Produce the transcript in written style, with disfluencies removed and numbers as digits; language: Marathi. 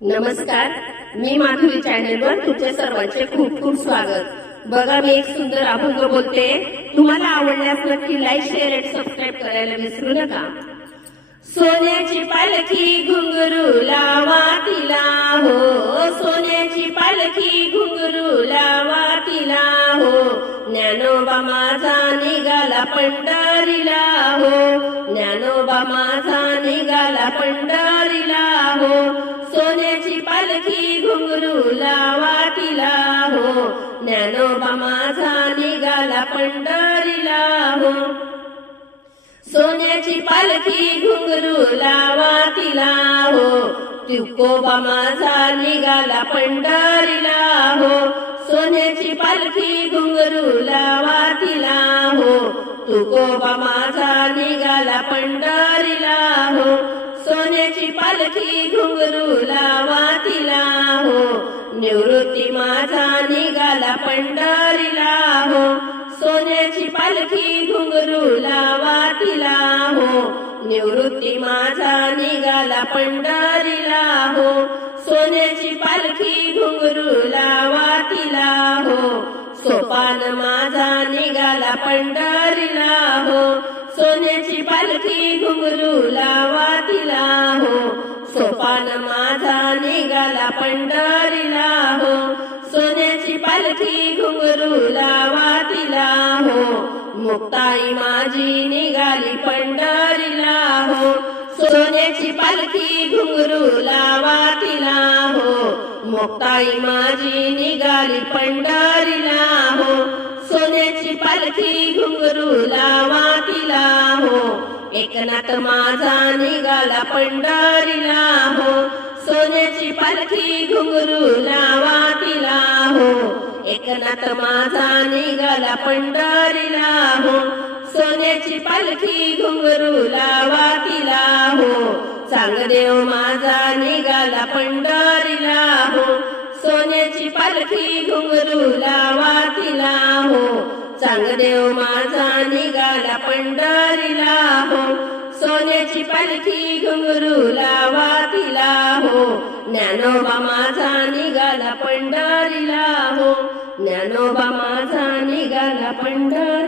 नमस्कार, मी माधुरी चॅनलवर तुमच्या सर्वांचे खूप खूप स्वागत। बघा, मी एक सुंदर अभंग बोलते। तुम्हाला आवडल्यास नक्की लाईक, शेअर आणि सबस्क्राईब करायला विसरू नका। सोन्याची पालखी घुंगरू लावा तिला हो, सोन्याची पालखी घुंगरू लावा तिला हो, ज्ञानोबा माझा निघाला पंढरीला हो, ज्ञानोबा माझा निघाला पंढरीला हो, सोन्याची पालखी घुंगरू लावा तिला हो, ज्ञानोबा माझा निघाला पंढरीला हो, सोन्याची पालखी घुंगरू लावा तिला हो, तुकोबा माझा निघाला पंढरीला हो, सोन्याची पालखी घुंगरू लावा तिला हो, तुकोबा माझा निघाला पंढरीला हो, सोन्याची पालखी घुंगरू लावा तिला हो, निवृत्ती माझा निघाला पंढरीला हो, सोन्याची पालखी घुंगरू लावा तिला हो, निवृत्ती माझा निघाला पंढरीला हो, सोन्याची पालखी घुंगरू लावा तिला हो, सोपान माझा निघाला पंढरीला हो, सोन्याची पालखी घुंगरू लावा तिला हो, सोपान माझा निघाला पंढरीला हो, सोन्याची पालखी घुंगरू लावा तिला हो, मुक्ताई माझी निघाली पंढरीला हो, सोन्याची पालखी घुंगरू लावा तिला हो, मुक्ताई माझी निघाली पंढरीला हो, सोन्याची पालखी घुंगरू लावा तिला हो, एकनाथ माझा निघाला पंढरीला हो, सोन्याची पालखी घुंगरू लावा तिला हो, एकनाथ माझा निघाला पंढरीला हो, सोन्याची पालखी घुंगरू लावा तिला हो, चांगदेव माझा निघाला पंढरीला हो, सोन्याची पालखी घुंगरू लावा तिला हो, चांगदेव माझा निघाला पंढरीला हो, सोन्याची पालखी घुंगरू लावा तिला हो, ज्ञानोबा माझा निघाला पंढरीला हो, ज्ञानोबा माझा निघाला पंढरीला